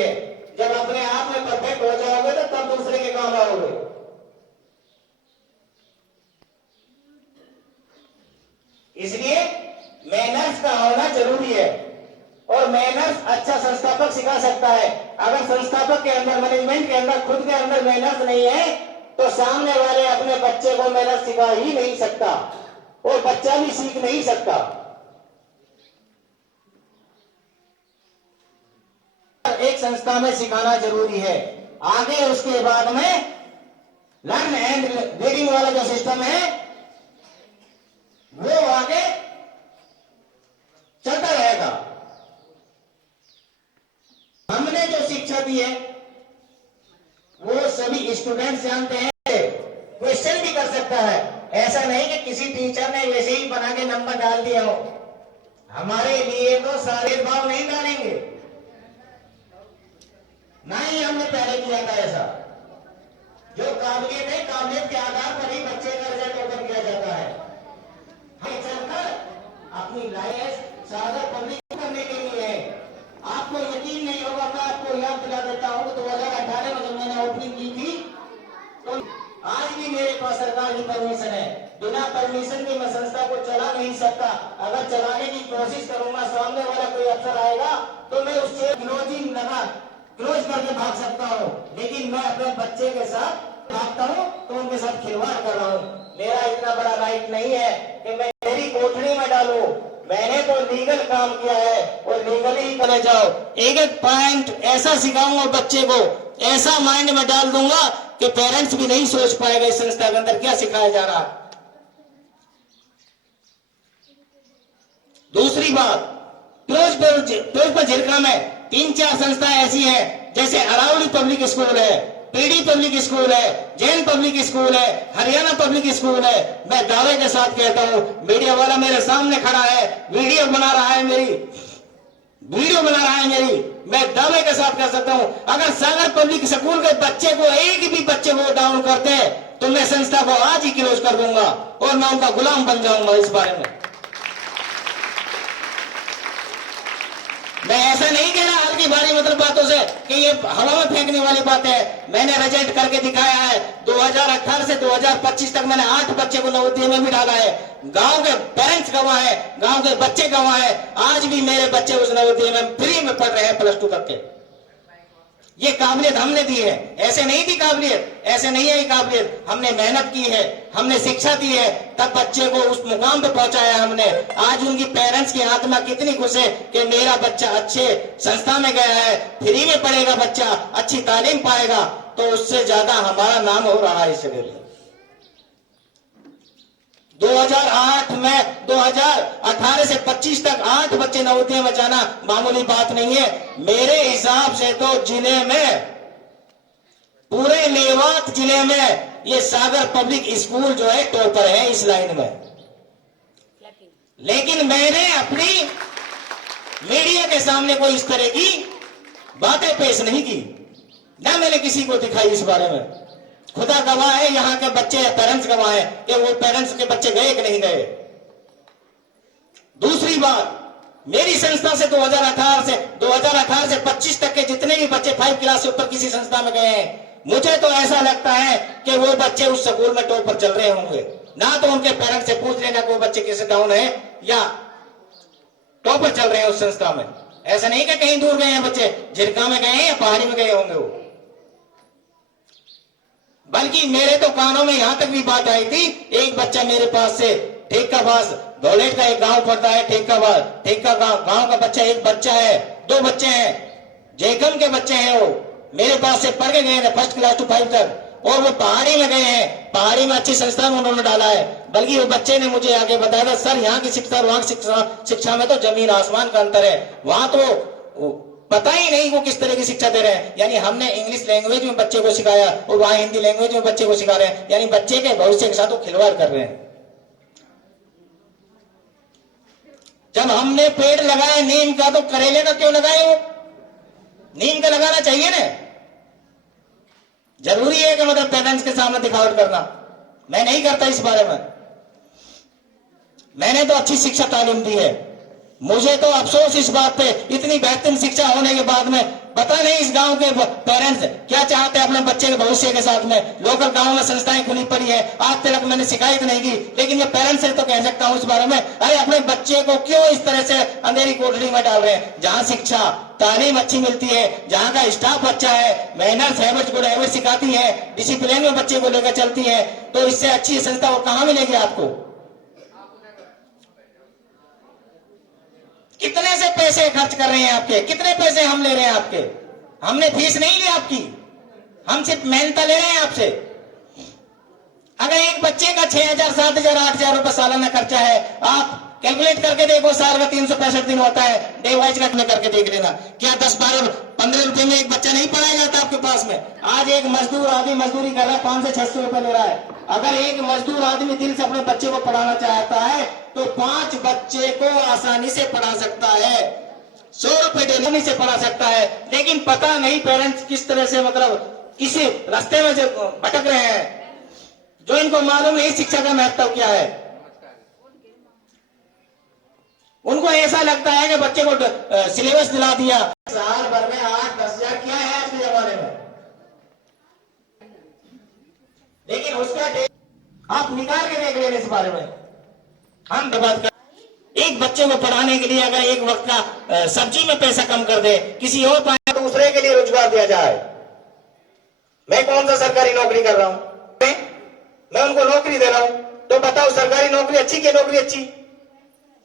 है। जब अपने आप में परफेक्ट हो जाओगे तो तब दूसरे के काम आओगे। इसलिए मैनर्स का होना जरूरी है, और मैनर्स अच्छा संस्थापक सिखा सकता है। अगर संस्थापक के अंदर, मैनेजमेंट के अंदर, खुद के अंदर मैनर्स नहीं है तो सामने वाले अपने बच्चे को मैनर्स सिखा ही नहीं सकता, और बच्चा भी सीख नहीं सकता। एक संस्था में सिखाना जरूरी है। आगे उसके बाद में लर्न एंड रीडिंग वाला जो सिस्टम है वो आगे चलता रहेगा। हमने जो शिक्षा दी है वो सभी स्टूडेंट्स जानते हैं, क्वेश्चन भी कर सकता है। ऐसा नहीं कि किसी टीचर ने वैसे ही बना के नंबर डाल दिया हो। हमारे लिए तो सारे भाव नहीं डालेंगे, ना ही हमने पहले किया था ऐसा। जो काबिलियत है, काबिलियत के आधार पर ही बच्चे का रिजल्ट ओपन किया जाता है। हम चलकर अपनी लाइफ सागर पब्लिक करने के लिए है। आपको यकीन नहीं होगा, मैं आपको याद दिला देता हूं कि 2018 में जब मैंने ओपनिंग की थी तो आज भी मेरे पास सरकार की परमिशन है। बिना परमिशन के मैं संस्था को चला नहीं सकता। अगर चलाने की कोशिश करूंगा, सामने वाला कोई अफसर आएगा तो मैं उससे क्लोज करके भाग सकता हूँ, लेकिन मैं अपने बच्चे के साथ भागता हूँ तो उनके साथ खिलवाड़ कर रहा हूँ। मेरा इतना बड़ा राइट नहीं है कि मैं मेरी कोठरी में डालूं। मैंने तो लीगल काम किया है और लीगली ही करे जाओ। एक एक पॉइंट ऐसा सिखाऊंगा बच्चे को, ऐसा माइंड में डाल दूंगा कि पेरेंट्स भी नहीं सोच पाएगा इस संस्था के अंदर क्या सिखाया जा रहा है। दूसरी बात, फिरोजपुर झिरका में 3-4 संस्थाएं ऐसी हैं, जैसे अरावली पब्लिक स्कूल है, पीडी पब्लिक स्कूल है, जैन पब्लिक स्कूल है, हरियाणा पब्लिक स्कूल है। मैं दावे के साथ कहता हूं, मीडिया वाला मेरे सामने खड़ा है, वीडियो बना रहा है मेरी, मैं दावे के साथ कह सकता हूं, अगर सागर पब्लिक स्कूल के बच्चे को, एक भी बच्चे को डाउन करते हैं तो मैं संस्था को आज ही क्लोज कर दूंगा और मैं उनका गुलाम बन जाऊंगा। इस बारे में मैं ऐसा नहीं कह रहा हल्की भारी मतलब बातों से कि ये हवा में फेंकने वाली बात है। मैंने रिजल्ट करके दिखाया है। 2018 से 2025 तक मैंने 8 बच्चे को नवोदय में भी डाला है। गांव के पेरेंट्स गवाह है, गांव के बच्चे गवाह है। आज भी मेरे बच्चे उस नवोदय में फ्री में पढ़ रहे हैं +2 तक के। ये काबिलियत हमने दी है, ऐसे नहीं दी काबिलियत, ऐसे नहीं है ये काबिलियत। हमने मेहनत की है, हमने शिक्षा दी है, तब बच्चे को उस मुकाम पे पहुंचाया हमने। आज उनकी पेरेंट्स की आत्मा कितनी खुश है कि मेरा बच्चा अच्छे संस्था में गया है, फ्री में पढ़ेगा बच्चा, अच्छी तालीम पाएगा, तो उससे ज्यादा हमारा नाम हो रहा है इस जगह में। 2008 में 2018 से 25 तक 8 बच्चे नवोदय में जाना मामूली बात नहीं है। मेरे हिसाब से तो जिले में, पूरे मेवात जिले में ये सागर पब्लिक स्कूल जो है टॉपर है इस लाइन में। लेकिन मैंने अपनी मीडिया के सामने कोई इस तरह की बातें पेश नहीं की, ना मैंने किसी को दिखाई इस बारे में। खुदा गवाह है, यहाँ के बच्चे पेरेंट्स गवाह है कि वो पेरेंट्स के बच्चे गए कि नहीं गए। दूसरी बात, मेरी संस्था से 2018 से 25 तक के जितने भी बच्चे 5 क्लास से ऊपर किसी संस्था में गए हैं, मुझे तो ऐसा लगता है कि वो बच्चे उस स्कूल में टॉप पर चल रहे होंगे। ना तो उनके पेरेंट्स से पूछ लेना कि वो बच्चे किसे डाउन है या टॉप पर चल रहे हैं उस संस्था में। ऐसा नहीं कि कहीं दूर गए हैं बच्चे, झिरका में गए हैं या पहाड़ी में गए होंगे वो। बल्कि मेरे तो कानों में यहां तक भी बात आई थी, एक बच्चा मेरे पास से ठेकाबाज, दौलेट का एक गांव पड़ता है ठेका गांव का बच्चा, एक बच्चा है, 2 बच्चे हैं, जयकम के बच्चे हैं, वो मेरे पास से पढ़ के गए थे 1st क्लास to 5 तक, और वो पहाड़ी में गए हैं। पहाड़ी में अच्छी संस्था में उन्होंने डाला है। बल्कि वो बच्चे ने मुझे आगे बताया था, सर यहाँ की शिक्षा और वहां की शिक्षा में तो जमीन आसमान का अंतर है। वहां तो पता ही नहीं वो किस तरह की शिक्षा दे रहे हैं। यानी हमने इंग्लिश लैंग्वेज में बच्चे को सिखाया और वहां हिंदी लैंग्वेज में बच्चे को सिखा रहे हैं, यानी बच्चे के भविष्य के साथ वो खिलवाड़ कर रहे हैं। जब हमने पेड़ लगाया नीम का, तो करेले का क्यों लगाए? वो नीम का लगाना चाहिए ना। जरूरी है कि मतलब पेरेंट्स के सामने दिखावट करना, मैं नहीं करता इस बारे में। मैंने तो अच्छी शिक्षा तालीम दी है। मुझे तो अफसोस इस बात पे, इतनी बेहतरीन शिक्षा होने के बाद में पता नहीं इस गांव के पेरेंट्स क्या चाहते हैं अपने बच्चे के भविष्य के साथ में। लोकल गांव में संस्थाएं खुली पड़ी है, आज तक मैंने शिकायत नहीं की, लेकिन ये पेरेंट्स से तो कह सकता हूं इस बारे में, अरे अपने बच्चे को क्यों इस तरह से अंधेरी कोठरी में डाल रहे हैं। जहां शिक्षा तालीम अच्छी मिलती है, जहां का स्टाफ अच्छा है, मैनर्स हैबिट्स गुड हैबिट सिखाती है, डिसिप्लिन में बच्चे को लेकर चलती है, तो इससे अच्छी संस्था वो कहां मिलेगी आपको। कितने से पैसे खर्च कर रहे हैं आपके, कितने पैसे हम ले रहे हैं आपके। हमने फीस नहीं ली आपकी, हम सिर्फ मेहनत ले रहे हैं आपसे। अगर एक बच्चे का 6,000 7,000 8,000 रुपए सालाना खर्चा है, आप कैलकुलेट करके देखो, साल का 365 दिन होता है, डे वाइज करके देख लेना, क्या 10 12 15 रुपए में एक बच्चा नहीं पढ़ाया जाता आपके पास में। आज एक मजदूर आदमी मजदूरी कर रहा है, 500 600 रुपए ले रहा है। अगर एक मजदूर आदमी दिल से अपने बच्चे को पढ़ाना चाहता है तो 5 बच्चे को आसानी से पढ़ा सकता है, 100 रुपए डेली से पढ़ा सकता है। लेकिन पता नहीं पेरेंट्स किस तरह से मतलब किसी रास्ते में जो भटक रहे हैं, जो इनको मालूम नहीं शिक्षा का महत्व क्या है। उनको ऐसा लगता है कि बच्चे को सिलेबस दिला दिया, साल भर में 8-10 हजार क्या है आज के जमाने में, लेकिन उसका आप निकाल के देख लेने इस बारे में। हम बात कर एक बच्चे को पढ़ाने के लिए अगर एक वक्त का सब्जी में पैसा कम कर दे, किसी और पाए दूसरे के लिए रोजगार दिया जाए। मैं कौन सा सरकारी नौकरी कर रहा हूं, मैं उनको नौकरी दे रहा हूं, तो बताओ सरकारी नौकरी अच्छी कि नौकरी अच्छी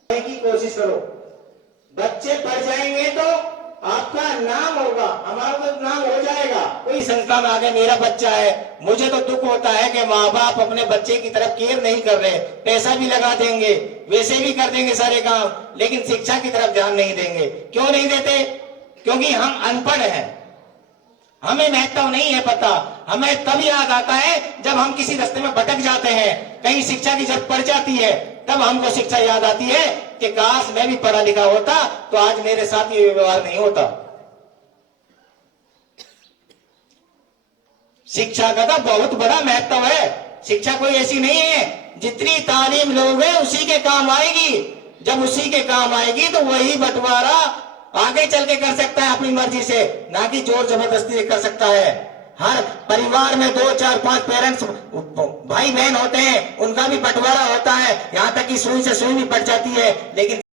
की कोशिश करो। बच्चे पढ़ जाएंगे तो आपका नाम होगा, हमारा तो नाम हो जाएगा। कोई संस्था में आगे मेरा बच्चा है, मुझे तो दुख होता है कि माँ बाप अपने बच्चे की तरफ केयर नहीं कर रहे। पैसा भी लगा देंगे, वैसे भी कर देंगे सारे काम, लेकिन शिक्षा की तरफ ध्यान नहीं देंगे। क्यों नहीं देते? क्योंकि हम अनपढ़ हैं, हमें महत्व नहीं है पता। हमें तब याद आता है जब हम किसी रास्ते में भटक जाते हैं, कहीं शिक्षा की जरूरत पड़ जाती है, तब हमको शिक्षा याद आती है कि काश मैं भी पढ़ा लिखा होता तो आज मेरे साथ ये व्यवहार नहीं होता। शिक्षा का तो बहुत बड़ा महत्व है। शिक्षा कोई ऐसी नहीं है, जितनी तालीम लोगे उसी के काम आएगी। जब उसी के काम आएगी तो वही बंटवारा आगे चल के कर सकता है अपनी मर्जी से, ना कि जोर जबरदस्ती कर सकता है। हर परिवार में 2 4 5 पेरेंट्स भाई बहन होते हैं, उनका भी बंटवारा होता है, यहाँ तक कि सुई से सुई भी पड़ जाती है, लेकिन